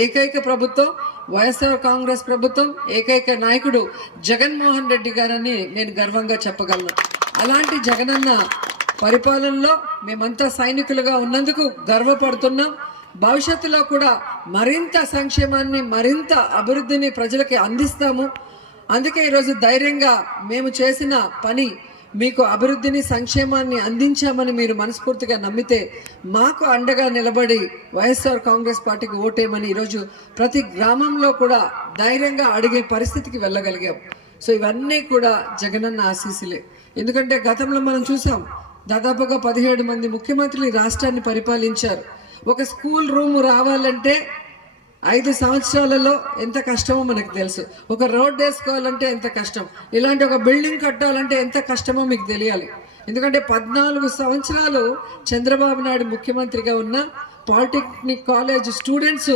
ఏకైక ప్రభుత్వం వైఎస్ఆర్ కాంగ్రెస్ ప్రభుత్వం, ఏకైక నాయకుడు జగన్మోహన్ రెడ్డి గారని నేను గర్వంగా చెప్పగలను. అలాంటి జగనన్న పరిపాలనలో మేమంతా సైనికులుగా ఉన్నందుకు గర్వపడుతున్నాం. భవిష్యత్తులో కూడా మరింత సంక్షేమాన్ని, మరింత అభివృద్ధిని ప్రజలకి అందిస్తాము. అందుకే ఈరోజు ధైర్యంగా మేము చేసిన పని మీకు అభివృద్ధిని, సంక్షేమాన్ని అందించామని మీరు మనస్ఫూర్తిగా నమ్మితే మాకు అండగా నిలబడి వైఎస్ఆర్ కాంగ్రెస్ పార్టీకి ఓటేయమని ఈరోజు ప్రతి గ్రామంలో కూడా ధైర్యంగా అడిగే పరిస్థితికి వెళ్ళగలిగాం. సో ఇవన్నీ కూడా జగనన్న ఆశీస్సులే. ఎందుకంటే గతంలో మనం చూసాం, దాదాపుగా 17 మంది ముఖ్యమంత్రులు ఈ రాష్ట్రాన్ని పరిపాలించారు. ఒక స్కూల్ రూమ్ రావాలంటే 5 సంవత్సరాలలో ఎంత కష్టమో మనకు తెలుసు. ఒక రోడ్ వేసుకోవాలంటే ఎంత కష్టం, ఇలాంటి ఒక బిల్డింగ్ కట్టాలంటే ఎంత కష్టమో మీకు తెలియాలి. ఎందుకంటే 14 సంవత్సరాలు చంద్రబాబు నాయుడు ముఖ్యమంత్రిగా ఉన్న పాలిటెక్నిక్ కాలేజ్ స్టూడెంట్స్